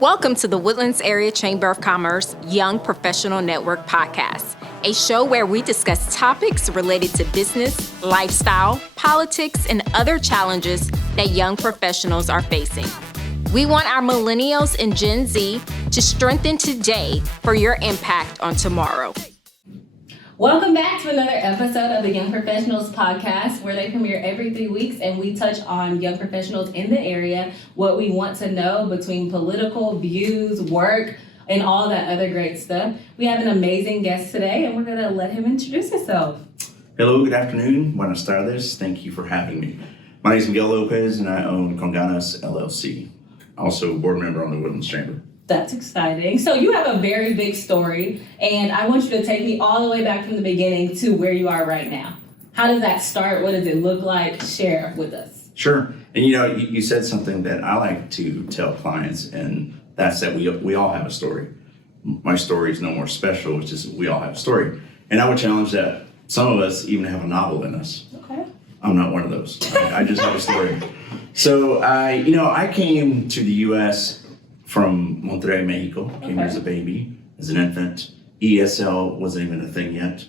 Welcome to the Woodlands Area Chamber of Commerce Young Professional Network podcast, a show where we discuss topics related to business, lifestyle, politics, and other challenges that young professionals are facing. We want our millennials and Gen Z to strengthen today for your impact on tomorrow. Welcome back to another episode of the Young Professionals podcast, where they premiere every 3 weeks and we touch on young professionals in the area, what we want to know between political views, work, and all that other great stuff. We have an amazing guest today and we're going to let him introduce himself. Hello, good afternoon. Buenas tardes. Thank you for having me. My name is Miguel Lopez and I own Conganas LLC. Also board member on the Woodlands Chamber. That's exciting. So you have a very big story, and I want you to take me all the way back from the beginning to where you are right now. How does that start? What does it look like? Share with us. Sure. And you said something that I like to tell clients, and that's that we all have a story. My story is no more special, it's just we all have a story. And I would challenge that some of us even have a novel in us. Okay. I'm not one of those. I just have a story. So I came to the U.S. from Monterrey, Mexico. Came here as a baby, as an infant. ESL wasn't even a thing yet,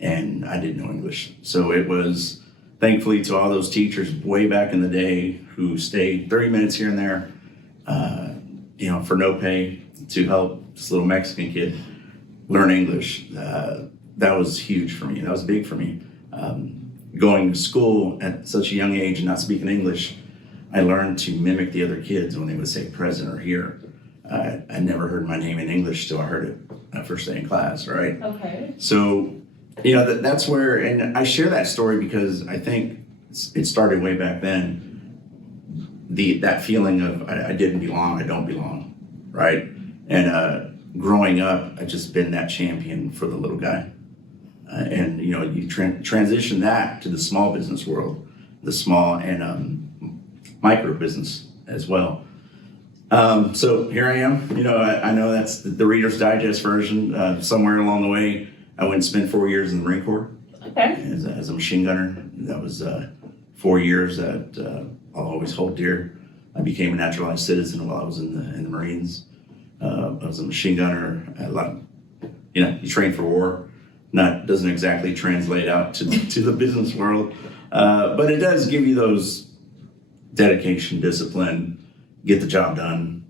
and I didn't know English. So it was, thankfully, to all those teachers way back in the day who stayed 30 minutes here and there, for no pay to help this little Mexican kid learn English. That was huge for me. That was big for me. Going to school at such a young age and not speaking English, I learned to mimic the other kids when they would say present or here. I never heard my name in English till I heard it that first day in class, right? Okay. So, that's where, and I share that story because I think it started way back then. That feeling of I didn't belong, I don't belong, right? And growing up, I've just been that champion for the little guy. You transition that to the small business world, the small and micro business as well. So here I am. I know that's the Reader's Digest version. Somewhere along the way, I went and spent 4 years in the Marine Corps. Okay. As a machine gunner. That was 4 years that I'll always hold dear. I became a naturalized citizen while I was in the Marines. I was a machine gunner. You train for war. Doesn't exactly translate out to the business world, but it does give you those dedication, discipline, get the job done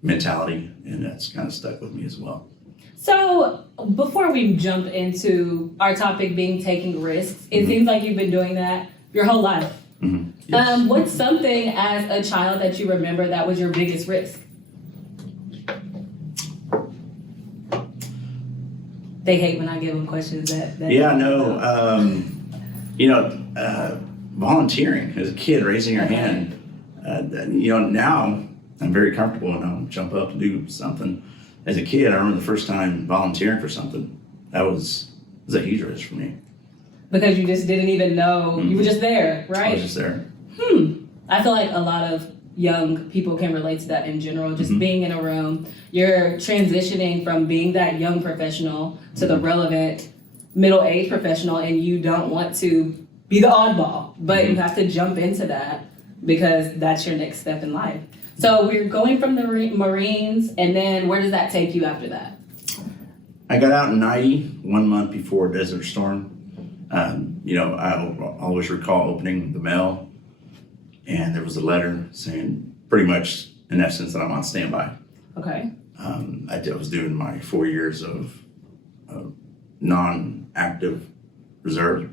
mentality, and that's kind of stuck with me as well. So before we jump into our topic being taking risks, it seems like you've been doing that your whole life. Mm-hmm. Yes. What's something as a child that you remember that was your biggest risk? They hate when I give them questions that Yeah, no. Volunteering as a kid, raising your hand. Now I'm very comfortable and I'll jump up and do something. As a kid, I remember the first time volunteering for something. That was a huge risk for me. Because you just didn't even know, you were just there, right? I was just there. I feel like a lot of young people can relate to that in general, just being in a room. You're transitioning from being that young professional to the relevant middle-aged professional, and you don't want to be the oddball, but you have to jump into that because that's your next step in life. So we're going from the Marines, and then where does that take you after that? I got out in 90, 1 month before Desert Storm. I always recall opening the mail, and there was a letter saying pretty much, in essence, that I'm on standby. Okay. I was doing my 4 years of non-active reserve.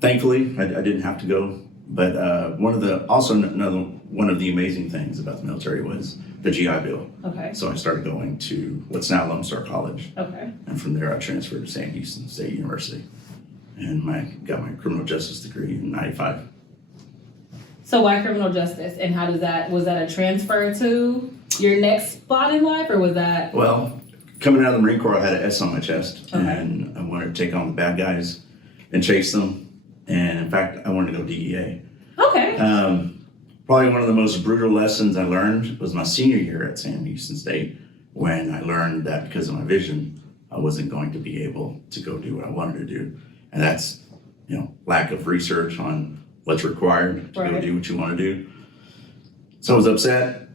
Thankfully, I didn't have to go. But one of the amazing things about the military was the GI Bill. Okay. So I started going to what's now Lone Star College. Okay. And from there, I transferred to Sam Houston State University, and got my criminal justice degree in '95. So why criminal justice, and was that a transfer to your next spot in life, or was that? Well, coming out of the Marine Corps, I had an S on my chest, okay. And I wanted to take on the bad guys and chase them. And in fact, I wanted to go DEA. Okay. Probably one of the most brutal lessons I learned was my senior year at Sam Houston State, when I learned that because of my vision, I wasn't going to be able to go do what I wanted to do. And that's, lack of research on what's required to go do what you want to do. So I was upset.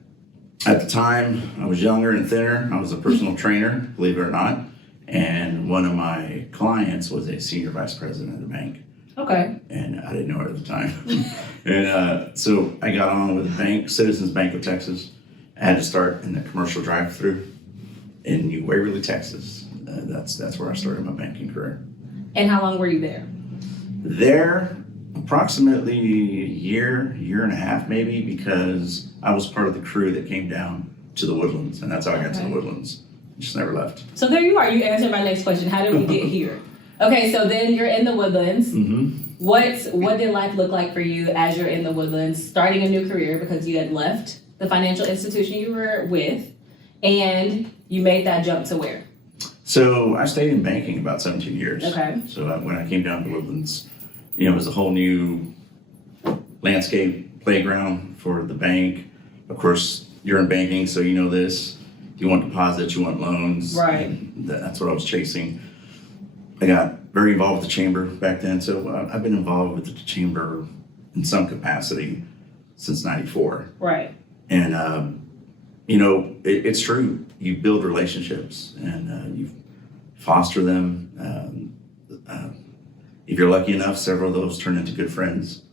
At the time, I was younger and thinner. I was a personal trainer, believe it or not. And one of my clients was a senior vice president of the bank. Okay. And I didn't know it at the time. And so I got on with the bank, Citizens Bank of Texas. I had to start in the commercial drive-through in New Waverly, Texas. That's where I started my banking career. And how long were you there? There, approximately a year and a half maybe, because I was part of the crew that came down to the Woodlands, and that's how I got to the Woodlands. Just never left. So there you are. You answered my next question. How did we get here? Okay, so then you're in the Woodlands. Mm-hmm. What did life look like for you as you're in the Woodlands, starting a new career because you had left the financial institution you were with, and you made that jump to where? So I stayed in banking about 17 years. Okay. So when I came down to Woodlands, it was a whole new landscape playground for the bank. Of course, you're in banking, so you know this. You want deposits, you want loans. Right. That's what I was chasing. I got very involved with the chamber back then, so I've been involved with the chamber in some capacity since '94. Right. And it's true. You build relationships and you foster them. If you're lucky enough, several of those turn into good friends.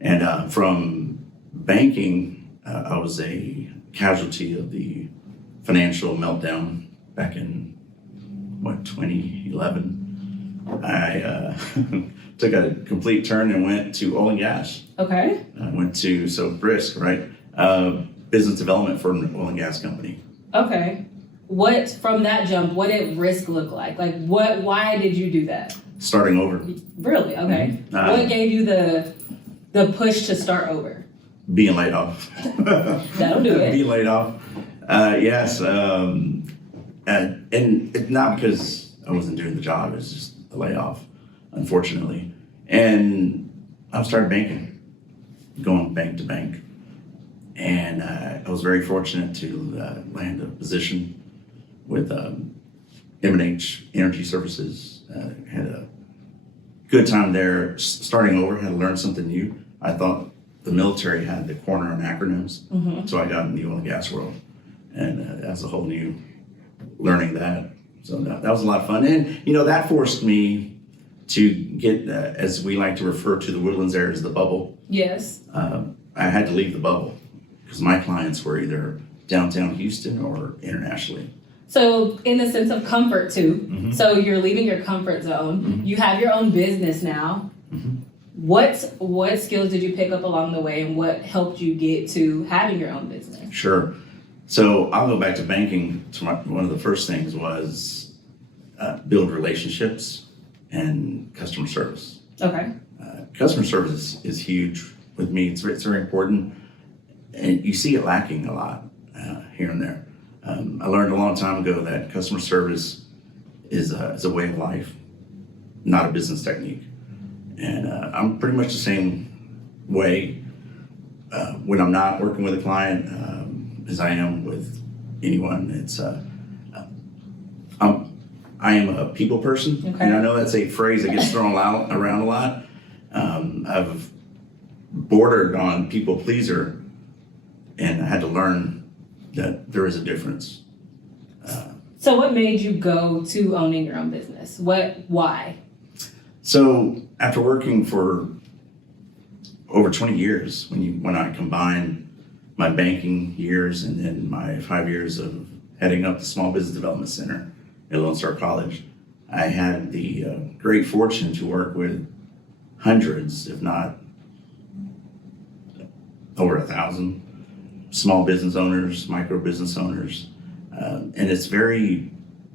And from banking, I was a casualty of the financial meltdown back in 2011. I took a complete turn and went to oil and gas. Okay. I went to Brisk, right? Business development for an oil and gas company. Okay. From that jump, what did risk look like? Why did you do that? Starting over. Really? Okay. Mm-hmm. What gave you the push to start over? Being laid off. That'll do it. Being laid off. Yes. And it's not because I wasn't doing the job. It's just a layoff, unfortunately. And I started banking, going bank to bank. And I was very fortunate to land a position with M&H Energy Services. Had a good time there, starting over, had to learn something new. I thought the military had the corner on acronyms, so I got in the oil and gas world. And that was a whole new learning that. So that was a lot of fun. And, that forced me to get, as we like to refer to the Woodlands area as the bubble. Yes. I had to leave the bubble because my clients were either downtown Houston or internationally. So in the sense of comfort too, so you're leaving your comfort zone. You have your own business now. What skills did you pick up along the way, and what helped you get to having your own business? Sure. So I'll go back to banking. One of the first things was build relationships and customer service. Okay. Customer service is huge with me. It's very important, and you see it lacking a lot here and there. I learned a long time ago that customer service is a way of life, not a business technique. And I'm pretty much the same way when I'm not working with a client as I am with anyone. It's I am a people person, Okay. and I know that's a phrase that gets thrown around a lot. I've bordered on people pleaser, and I had to learn that there is a difference. So what made you go to owning your own business? Why? So after working for over 20 years, when I combine my banking years and then my 5 years of heading up the Small Business Development Center at Lone Star College, I had the great fortune to work with hundreds, if not over 1,000 small business owners, micro business owners, and it's very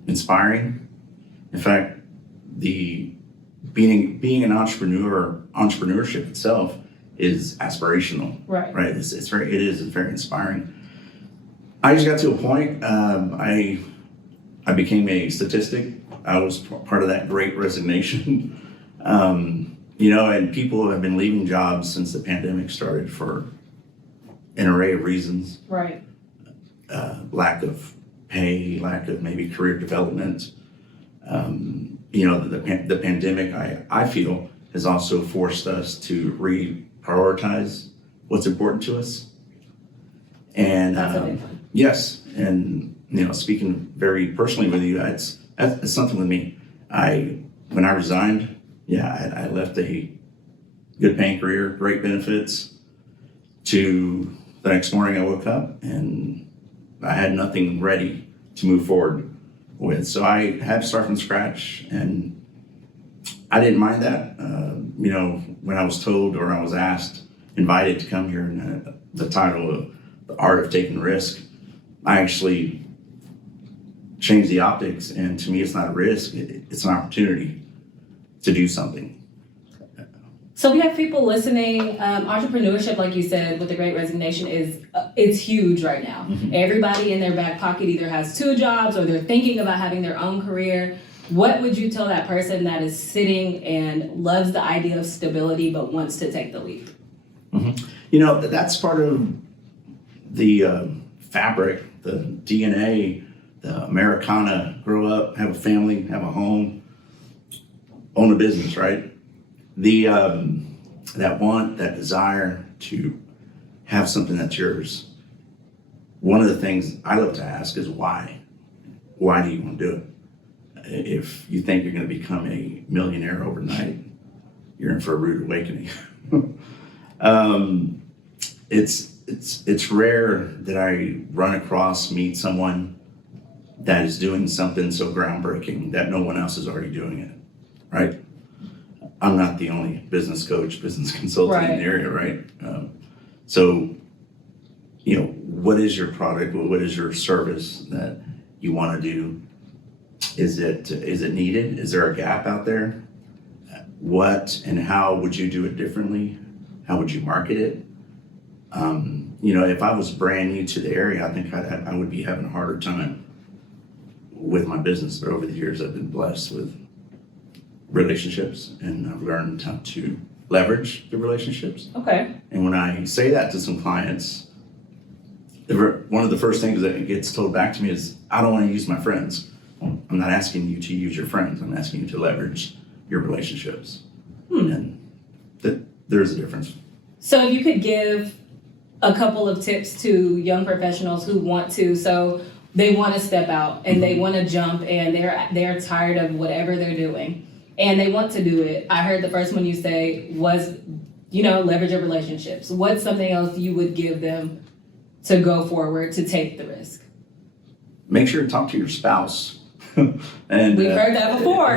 inspiring. In fact, being an entrepreneurship itself is aspirational. Right. Right. It's very inspiring. I just got to a point. I became a statistic. I was part of that Great Resignation. And people have been leaving jobs since the pandemic started for an array of reasons. Right. Lack of pay, lack of maybe career development. The pandemic, I feel, has also forced us to reprioritize what's important to us. And That's a big one. Yes, and speaking very personally with you, it's something with me. When I resigned, I left a good paying career, great benefits. To the next morning, I woke up and I had nothing ready to move forward with. So I had to start from scratch, and I didn't mind that. When I was told or I was asked, invited to come here, and the title of The Art of Taking Risk, I actually changed the optics, and to me, it's not a risk, it's an opportunity to do something. So we have people listening. Entrepreneurship, like you said, with the Great Resignation it's huge right now. Mm-hmm. Everybody in their back pocket either has 2 jobs or they're thinking about having their own career. What would you tell that person that is sitting and loves the idea of stability but wants to take the leap? Mm-hmm. That's part of the fabric, the DNA, the Americana. Grow up, have a family, have a home, own a business, right? That want, that desire to have something that's yours. One of the things I love to ask is why? Why do you want to do it? If you think you're going to become a millionaire overnight, you're in for a rude awakening. It's rare that I run across, meet someone that is doing something so groundbreaking that no one else is already doing it, right? I'm not the only business coach, business consultant in the area, right? So, what is your product? What is your service that you want to do? Is it needed? Is there a gap out there? What and how would you do it differently? How would you market it? If I was brand new to the area, I think I would be having a harder time with my business. But over the years, I've been blessed with relationships, and I've learned how to leverage the relationships. Okay. And when I say that to some clients, one of the first things that gets told back to me is, I don't want to use my friends. I'm not asking you to use your friends. I'm asking you to leverage your relationships. And there's a difference. So if you could give a couple of tips to young professionals who want to, so they want to step out and they want to jump and they're tired of whatever they're doing and they want to do it. I heard the first one you say was, leverage your relationships. What's something else you would give them to go forward, to take the risk? Make sure to talk to your spouse. And we've heard that before,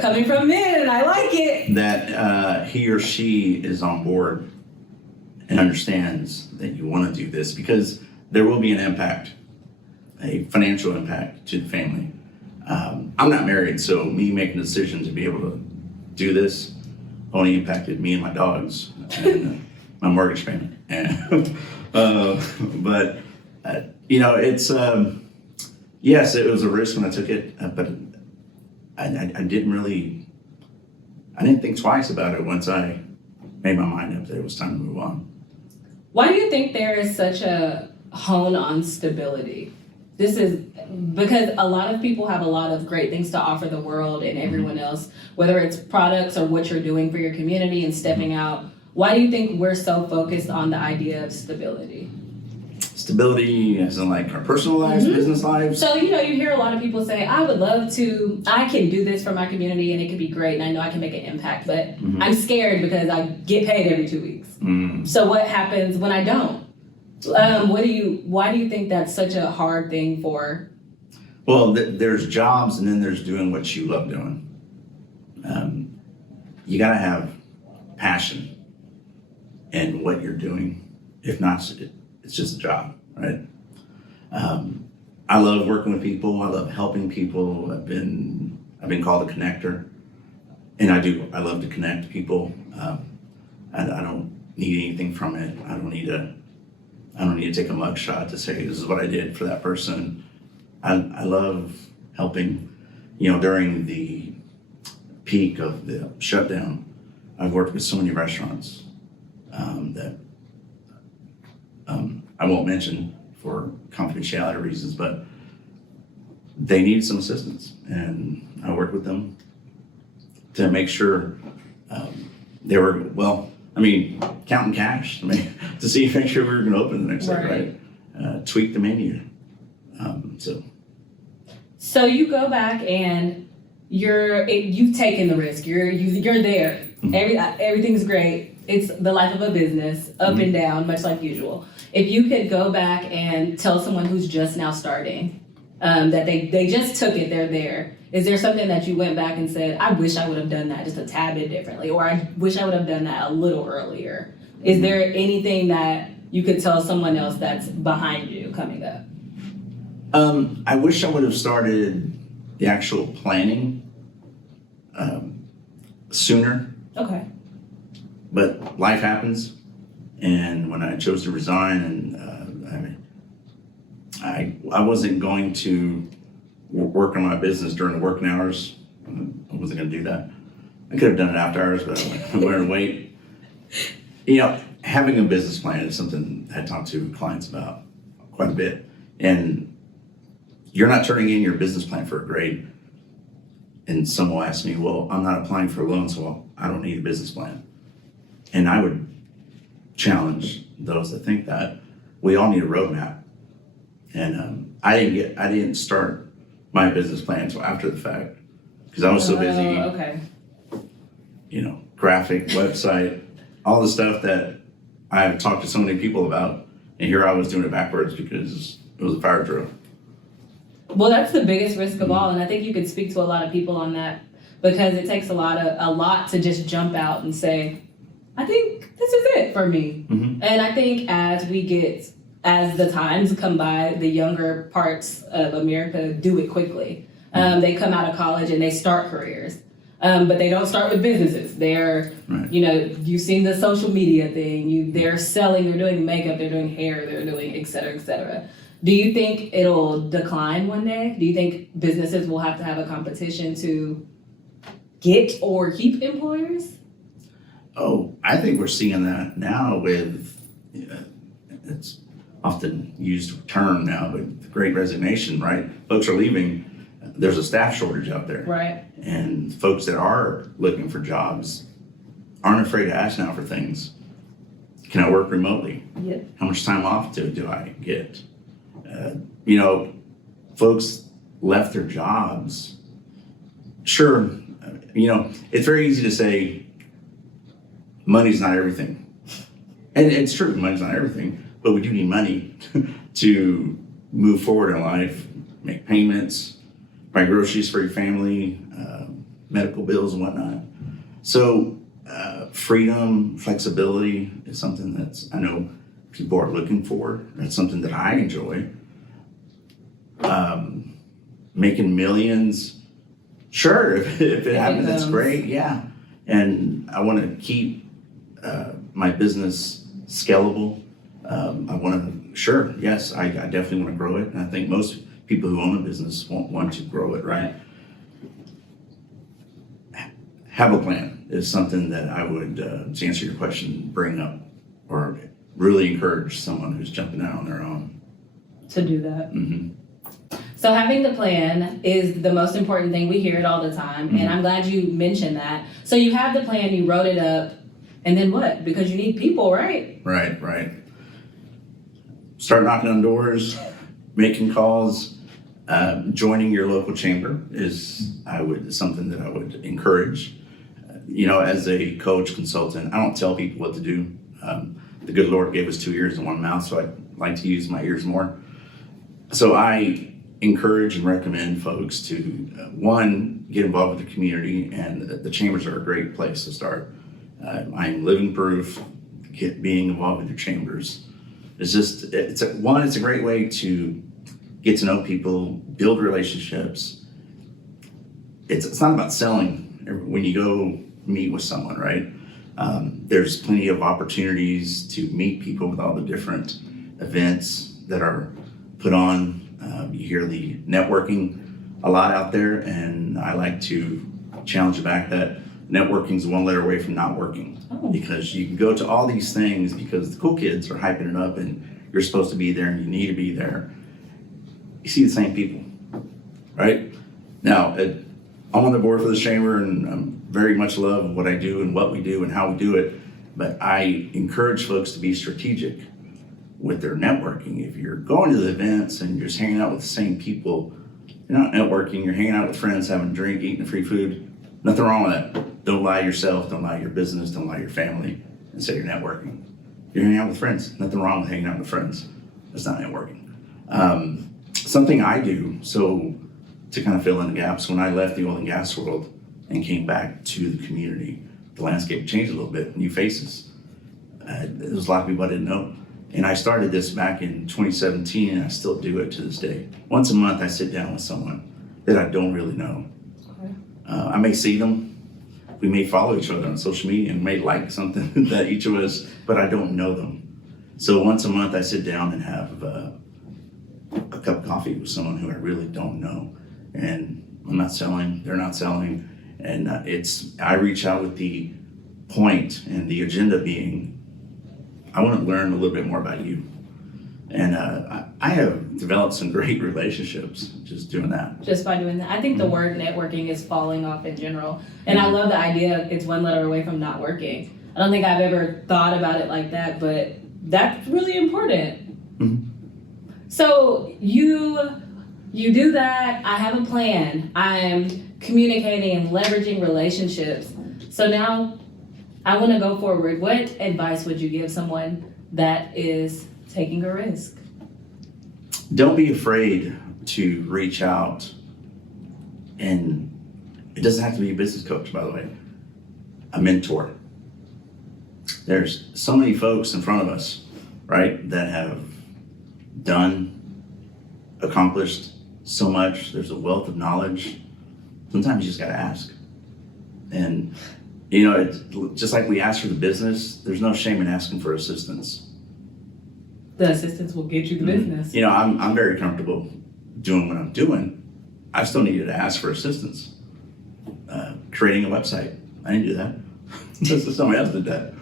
coming from men, and I like it. That he or she is on board and understands that you want to do this, because there will be an impact, a financial impact to the family. I'm not married, so me making a decision to be able to do this only impacted me and my dogs and my mortgage payment. And, but it's yes, it was a risk when I took it, but I didn't think twice about it once I made my mind up that it was time to move on. Why do you think there is such a hone on stability? This is because a lot of people have a lot of great things to offer the world and everyone else, whether it's products or what you're doing for your community and stepping out. Why do you think we're so focused on the idea of stability? Stability as in like our personal lives, business lives? So, you hear a lot of people say, I can do this for my community and it could be great and I know I can make an impact, but I'm scared because I get paid every 2 weeks. So what happens when I don't? Why do you think that's such a hard thing for? Well, there's jobs and then there's doing what you love doing. You gotta have passion in what you're doing. If not, it's just a job, right? I love working with people. I love helping people. I've been called a connector, and I love to connect people. I don't need anything from it. I don't need to take a mug shot to say this is what I did for that person. I love helping. During the peak of the shutdown, I've worked with so many restaurants that I won't mention for confidentiality reasons, but they needed some assistance, and I worked with them to make sure they were counting cash. To make sure we were going to open the next day, right? Tweak the menu, So you go back and you've taken the risk. You're there. Everything's great. It's the life of a business, up and down, much like usual. If you could go back and tell someone who's just now starting that they just took it, they're there. Is there something that you went back and said, I wish I would have done that just a tad bit differently, or I wish I would have done that a little earlier? Is there anything that you could tell someone else that's behind you coming up? I wish I would have started the actual planning sooner. Okay. But life happens, and when I chose to resign, and I wasn't going to work on my business during the working hours. I wasn't going to do that. I could have done it after hours, but I wanted to wait. Having a business plan is something I talk to clients about quite a bit, and you're not turning in your business plan for a grade, and someone will ask me, well, I'm not applying for a loan, so I don't need a business plan. And I would challenge those that think that we all need a roadmap. And I didn't start my business plan until after the fact, because I was so busy. Okay. Graphic, website, all the stuff that I've talked to so many people about, and here I was doing it backwards because it was a fire drill. Well, that's the biggest risk of all, and I think you could speak to a lot of people on that, because it takes a lot to just jump out and say, I think this is it for me. Mm-hmm. And I think as the times come by, the younger parts of America do it quickly. They come out of college and they start careers, but they don't start with businesses. They're, right. You've seen the social media thing. They're selling, they're doing makeup, they're doing hair, they're doing et cetera, et cetera. Do you think it'll decline one day? Do you think businesses will have to have a competition to get or keep employers? Oh, I think we're seeing that now with, it's often used term now, but the Great Resignation, right? Folks are leaving. There's a staff shortage out there. Right. And folks that are looking for jobs aren't afraid to ask now for things. Can I work remotely? Yep. How much time off do I get? Folks left their jobs. Sure, it's very easy to say money's not everything. And it's true, money's not everything, but we do need money to move forward in life, make payments, buy groceries for your family, medical bills and whatnot. So freedom, flexibility is something that's, I know people are looking for. That's something that I enjoy. Making millions, sure, if it happens, that's great, yeah. And I want to keep my business scalable. I want to, sure, yes, I definitely want to grow it. And I think most people who own a business want to grow it, right? Have a plan is something that I would, to answer your question, bring up or really encourage someone who's jumping out on their own. To do that. Mm-hmm. So having the plan is the most important thing. We hear it all the time, and I'm glad you mentioned that. So you have the plan, you wrote it up, and then what? Because you need people, right? Right. Start knocking on doors, making calls, joining your local chamber is something that I would encourage. As a coach, consultant, I don't tell people what to do. The good Lord gave us 2 ears and 1 mouth, so I'd like to use my ears more. So I encourage and recommend folks to, one, get involved with the community, and the chambers are a great place to start. I'm living proof being involved with your chambers. It's a great way to get to know people, build relationships. It's not about selling when you go meet with someone, right? There's plenty of opportunities to meet people with all the different events that are put on. You hear the networking a lot out there, and I like to challenge back that networking is one letter away from not working. Oh. Because you can go to all these things because the cool kids are hyping it up and you're supposed to be there and you need to be there. You see the same people, right? Now, I'm on the board for the chamber, and I'm very much love what I do and what we do and how we do it, but I encourage folks to be strategic. with their networking. If you're going to the events and you're just hanging out with the same people, you're not networking, you're hanging out with friends, having a drink, eating free food. Nothing wrong with that. Don't lie to yourself, don't lie to your business, don't lie to your family, and say you're networking. You're hanging out with friends. Nothing wrong with hanging out with friends. That's not networking. Something I do, so to kind of fill in the gaps, when I left the oil and gas world and came back to the community, the landscape changed a little bit, new faces. There was a lot of people I didn't know. And I started this back in 2017, and I still do it to this day. Once a month, I sit down with someone that I don't really know. Okay. I may see them. We may follow each other on social media and may like something that each of us, but I don't know them. So once a month, I sit down and have a cup of coffee with someone who I really don't know. And I'm not selling, they're not selling. And I reach out with the point and the agenda being, I want to learn a little bit more about you. And I have developed some great relationships just doing that. Just by doing that. I think the word networking is falling off in general. And I love the idea it's one letter away from not working. I don't think I've ever thought about it like that, but that's really important. Mm-hmm. So you do that. I have a plan. I'm communicating and leveraging relationships. So now I want to go forward. What advice would you give someone that is taking a risk? Don't be afraid to reach out, and it doesn't have to be a business coach, by the way, a mentor. There's so many folks in front of us, right, that have done, accomplished so much. There's a wealth of knowledge. Sometimes you just got to ask. And, you know, it's just like we ask for the business, there's no shame in asking for assistance. The assistance will get you the business. You know, I'm very comfortable doing what I'm doing. I still needed to ask for assistance. Creating a website, I didn't do that. Somebody else did that.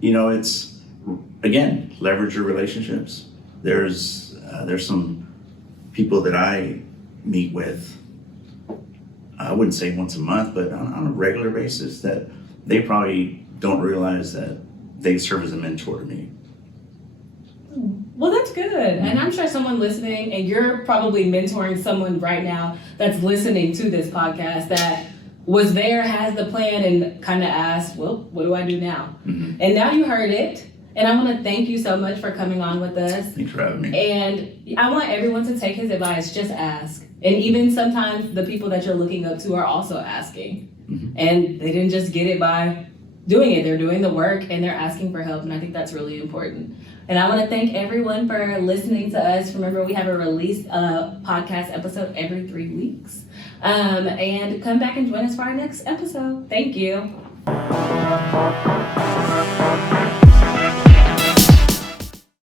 You know, it's, again, leverage your relationships. There's some people that I meet with, I wouldn't say once a month, but on a regular basis, that they probably don't realize that they serve as a mentor to me. Well, that's good. And I'm sure someone listening, and you're probably mentoring someone right now that's listening to this podcast that was there, has the plan, and kind of asked, well, what do I do now? Mm-hmm. And now you heard it. And I want to thank you so much for coming on with us. Thanks for having me. And I want everyone to take his advice. Just ask. And even sometimes the people that you're looking up to are also asking. Mm-hmm. And they didn't just get it by doing it. They're doing the work and they're asking for help. And I think that's really important. And I want to thank everyone for listening to us. Remember, we have a released podcast episode every 3 weeks. And come back and join us for our next episode. Thank you.